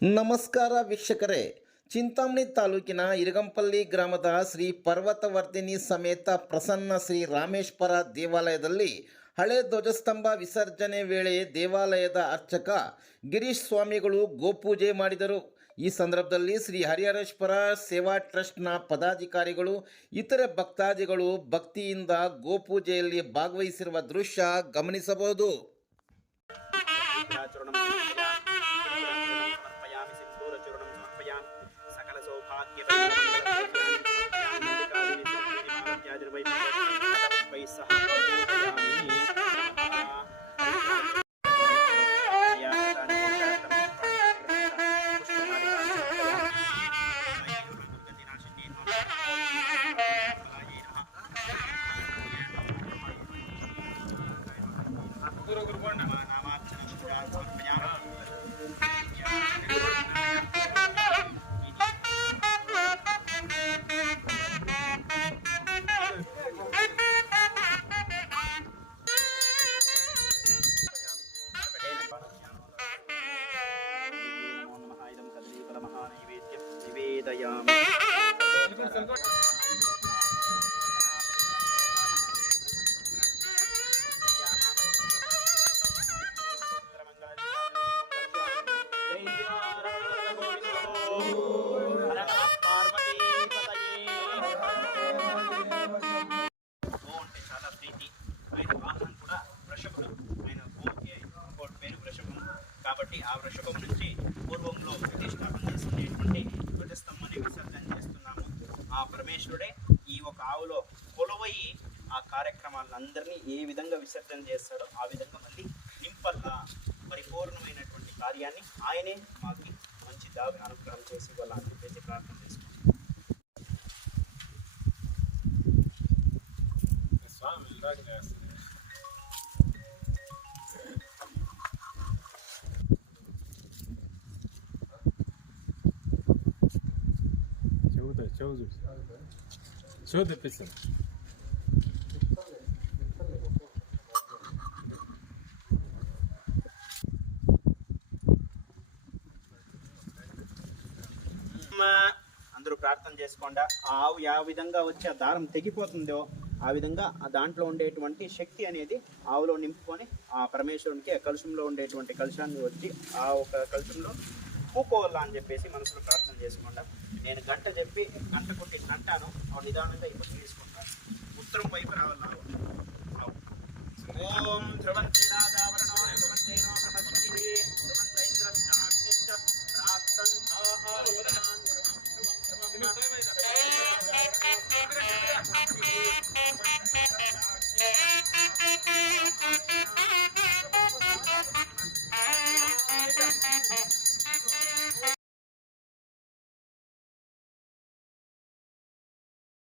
ನಮಸ್ಕಾರ ವೀಕ್ಷಕರೇ. ಚಿಂತಾಮಣಿ ತಾಲೂಕಿನ ಇರಗಂಪಲ್ಲಿ ಗ್ರಾಮದ ಶ್ರೀ ಪರ್ವತವರ್ಧಿನಿ ಸಮೇತ ಪ್ರಸನ್ನ ಶ್ರೀ ರಾಮೇಶ್ವರ ದೇವಾಲಯದಲ್ಲಿ ಹಳೆ ಧ್ವಜಸ್ತಂಭ ವಿಸರ್ಜನೆ ವೇಳೆ ದೇವಾಲಯದ ಅರ್ಚಕ ಗಿರೀಶ್ ಸ್ವಾಮಿಗಳು ಗೋಪೂಜೆ ಮಾಡಿದರು. ಈ ಸಂದರ್ಭದಲ್ಲಿ ಶ್ರೀ ಹರಿಹರೇಶ್ವರ ಸೇವಾ ಟ್ರಸ್ಟ್ನ ಪದಾಧಿಕಾರಿಗಳು ಇತರೆ ಭಕ್ತಾದಿಗಳು ಭಕ್ತಿಯಿಂದ ಗೋಪೂಜೆಯಲ್ಲಿ ಭಾಗವಹಿಸಿರುವ ದೃಶ್ಯ ಗಮನಿಸಬಹುದು. కాబట్టి ఆ వృషభం నుంచి పూర్వంలో ప్రతిష్టాపన చేసుకునేటువంటి ధ్వజస్తంభాన్ని విసర్జన చేస్తున్నాము. ఆ పరమేశ్వరుడే ఈ ఒక ఆవులో కొలువయి ఆ కార్యక్రమాలందరినీ ఏ విధంగా విసర్జన చేస్తాడో ఆ విధంగా మళ్ళీ నింపల్లా పరిపూర్ణమైనటువంటి కార్యాన్ని ఆయనే మాకు మంచి దావి అనుగ్రహం చేసి ఇవ్వాలని చెప్పేసి ప్రార్థన చేసుకుంటాం. Show the picture. అందరూ ప్రార్థన చేసుకోండి. ఆ ఆవు ఏ విధంగా వచ్చి ఆ దారం తెగిపోతుందో ఆ విధంగా ఆ దాంట్లో ఉండేటువంటి శక్తి అనేది ఆవులో నింపుకొని ఆ పరమేశ్వరునికి ఆ కలుషంలో ఉండేటువంటి కలుషాన్ని వచ్చి ఆ ఒక కలుషంలో పూకోవాలా అని చెప్పేసి మనసులో ప్రార్థన చేసుకుంటా. నేను గంట చెప్పి గంట కొట్టి అంటాను, నిదానంగా ఇప్పుడు తీసుకుంటాను. ఉత్తరం వైపు రావాలా.